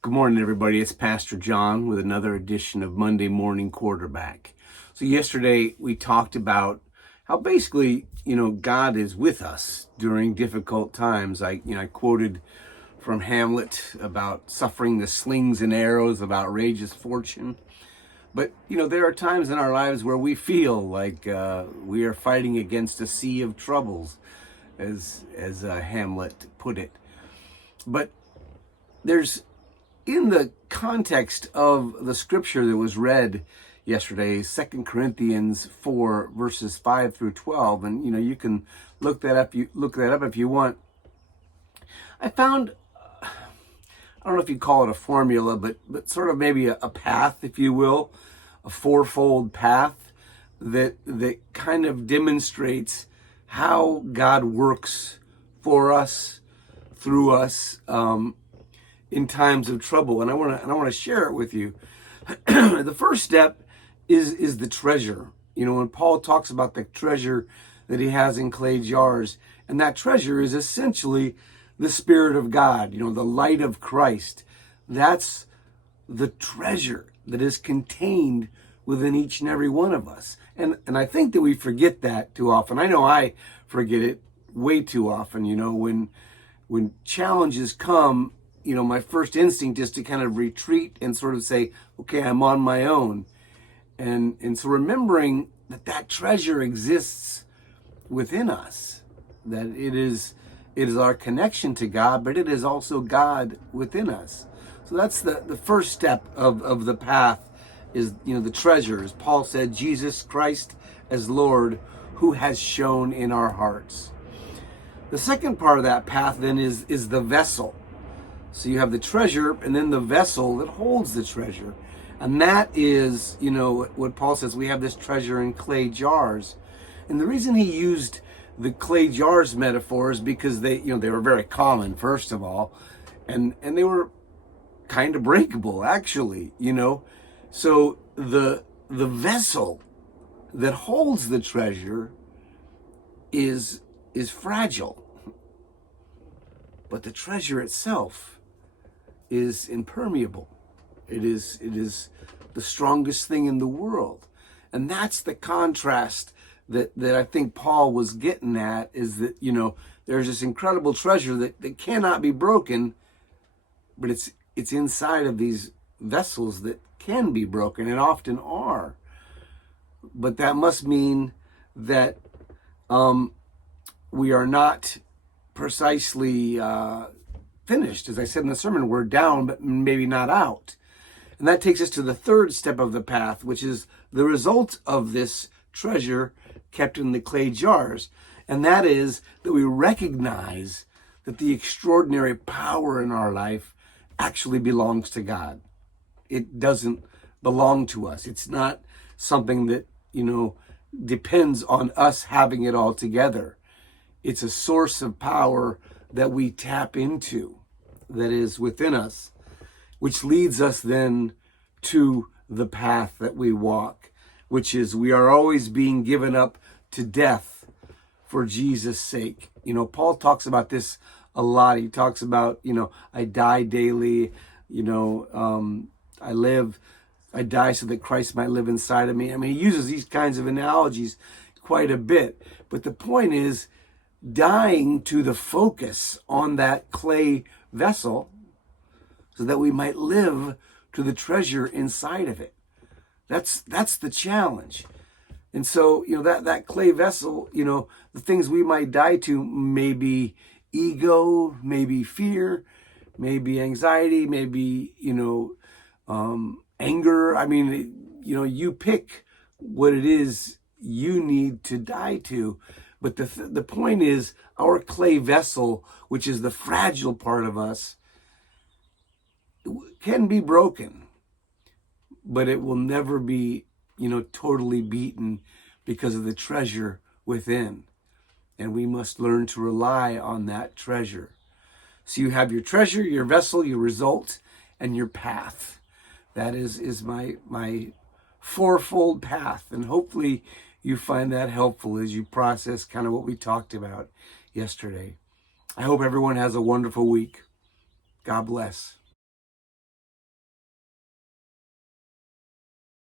Good morning, everybody. It's Pastor John with another edition of Monday Morning Quarterback. So yesterday we talked about how basically, God is with us during difficult times. I quoted from Hamlet about suffering the slings and arrows of outrageous fortune. But, there are times in our lives where we feel like we are fighting against a sea of troubles, as Hamlet put it. But there's in the context of the scripture that was read yesterday, 2 Corinthians 4, verses 5 through 12, and you can look that up if you want. I found, I don't know if you call it a formula, but sort of maybe a path, if you will, a fourfold path that kind of demonstrates how God works for us, through us, in times of trouble, and I want to share it with you. The first step is the treasure. When Paul talks about the treasure that he has in clay jars, and that treasure is essentially the Spirit of God. The light of Christ. That's the treasure that is contained within each and every one of us. And I think that we forget that too often. I know I forget it way too often. When challenges come, my first instinct is to kind of retreat and sort of say, okay, I'm on my own. And so remembering that treasure exists within us, that it is our connection to God, but it is also God within us. So that's the first step of the path is, the treasure. As Paul said, Jesus Christ as Lord, who has shone in our hearts. The second part of that path then is the vessel. So you have the treasure and then the vessel that holds the treasure. And that is, what Paul says, we have this treasure in clay jars. And the reason he used the clay jars metaphor is because they were very common, first of all, and they were kind of breakable, actually, So the vessel that holds the treasure is fragile. But the treasure itself is impermeable. It is the strongest thing in the world. And that's the contrast that I think Paul was getting at, is that, there's this incredible treasure that cannot be broken, but it's inside of these vessels that can be broken and often are. But that must mean that we are not precisely finished. As I said in the sermon, we're down, but maybe not out. And that takes us to the third step of the path, which is the result of this treasure kept in the clay jars. And that is that we recognize that the extraordinary power in our life actually belongs to God. It doesn't belong to us. It's not something that, depends on us having it all together. It's a source of power that we tap into, that is within us, which leads us then to the path that we walk, which is we are always being given up to death for Jesus' sake. Paul talks about this a lot. He talks about, I die daily, I die so that Christ might live inside of me. I mean, he uses these kinds of analogies quite a bit. But the point is, dying to the focus on that clay vessel so that we might live to the treasure inside of it. That's the challenge. And so, that clay vessel, the things we might die to may be ego, maybe fear, maybe anxiety, maybe, anger. I mean, you pick what it is you need to die to. But the point is, our clay vessel, which is the fragile part of us, can be broken, but it will never be, totally beaten because of the treasure within. And we must learn to rely on that treasure. So you have your treasure, your vessel, your result, and your path. That is my fourfold path. And hopefully you find that helpful as you process kind of what we talked about yesterday. I hope everyone has a wonderful week. God bless.